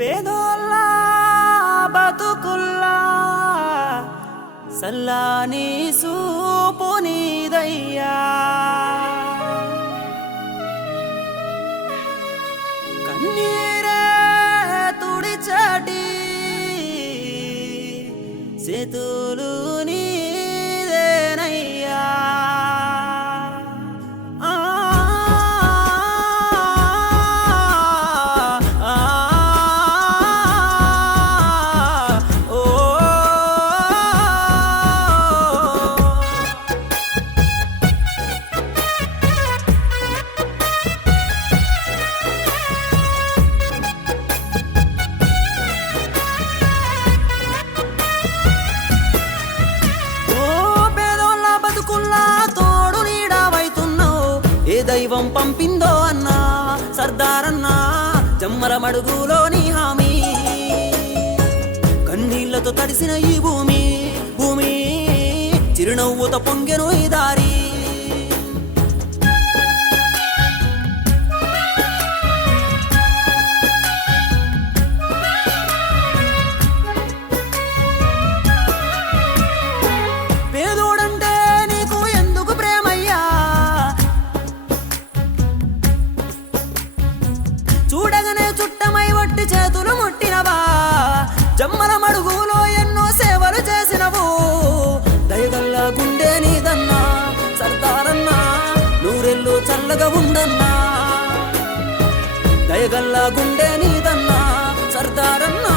పేదోళ్ళ బతుకుల్లా సల్లాని సూపు నీదయ్యా కన్నీరే తుడిచాటి చేతులు నీదేనయ్యా దైవం పంపిందో అన్నా సర్దారన్నా జమ్మల మడుగులోని హామీ కన్నీళ్లతో తడిసిన ఈ భూమి భూమి చిరునవ్వుతో పొంగెను ఈ దారి పేదోడంటే నీకు ఎందుకు ప్రేమయ్యా చూడగానే చుట్టమై వట్టి చేతులు ముట్టినవా జమ్మల మడుగులో ఎన్నో సేవలు చేసినవు దయగల్లా గుండె నీదన్నా సర్దారన్నా నూరెళ్ళు చల్లగా ఉండన్నా దయగల్లా గుండె నీదన్నా సర్దారన్నా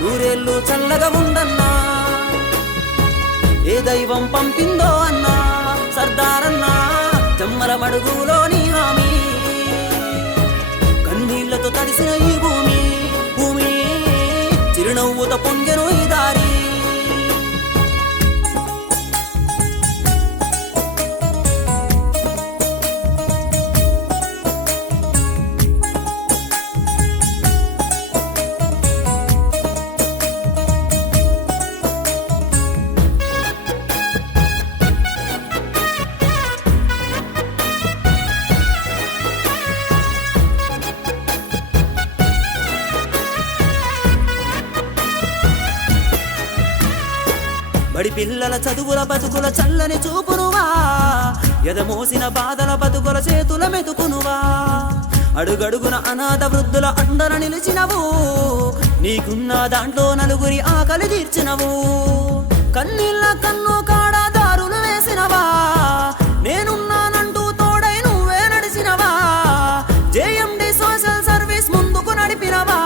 నూరెళ్ళు చల్లగా ఉండన్నా ఏ దైవం పంపిందో అన్నా సర్దారన్నా జమ్మల మడుగులోని హామీ కన్నీళ్లతో తడిసిన ఈ భూమి భూమి చిరునవ్వుతో పొంగెను ఈ దారి బడి పిల్లల చదువుల బతుకుల చల్లని చూపునువా ఎదమోసిన బాధల బతుకుల చేతుల మెతుకునువా అడుగడుగున అనాథ వృద్ధుల అండన నిలిచినవు నీకున్న దాంట్లో నలుగురి ఆకలి తీర్చినవు కన్నీళ్ళ కన్ను కాడ దారులు వేసినవా నేనున్నానంటూ తోడై నువ్వే నడిచినవా జేఎండి సోషల్ సర్వీస్ ముందుకు నడిపినవా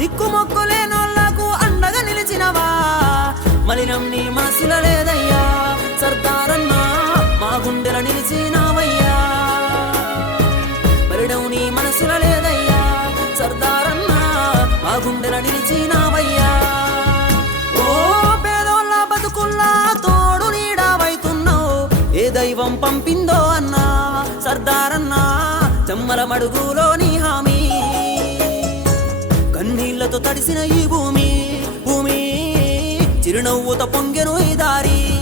దిక్కుమొక్కు లేనోళ్లకు అండగా నిలిచినవా మలినం నీ మనసుల లేదయ్యా సర్దారన్నా మా గుండెల నిలిచినావయ్యా మలినం నీ మనసుల లేదయ్యా సర్దారన్నా మా గుండెల నిలిచినావయ్యా ఓ పేదోళ్ళ బతుకుల్లా తోడు నీడావైతున్నావు ఏ దైవం పంపిందో అన్నా సర్దారన్నా జమ్మల మడుగులోని హామీ కన్నీళ్లతో తడిసిన ఈ భూమి భూమి చిరునవ్వుతో పొంగెను ఈ దారి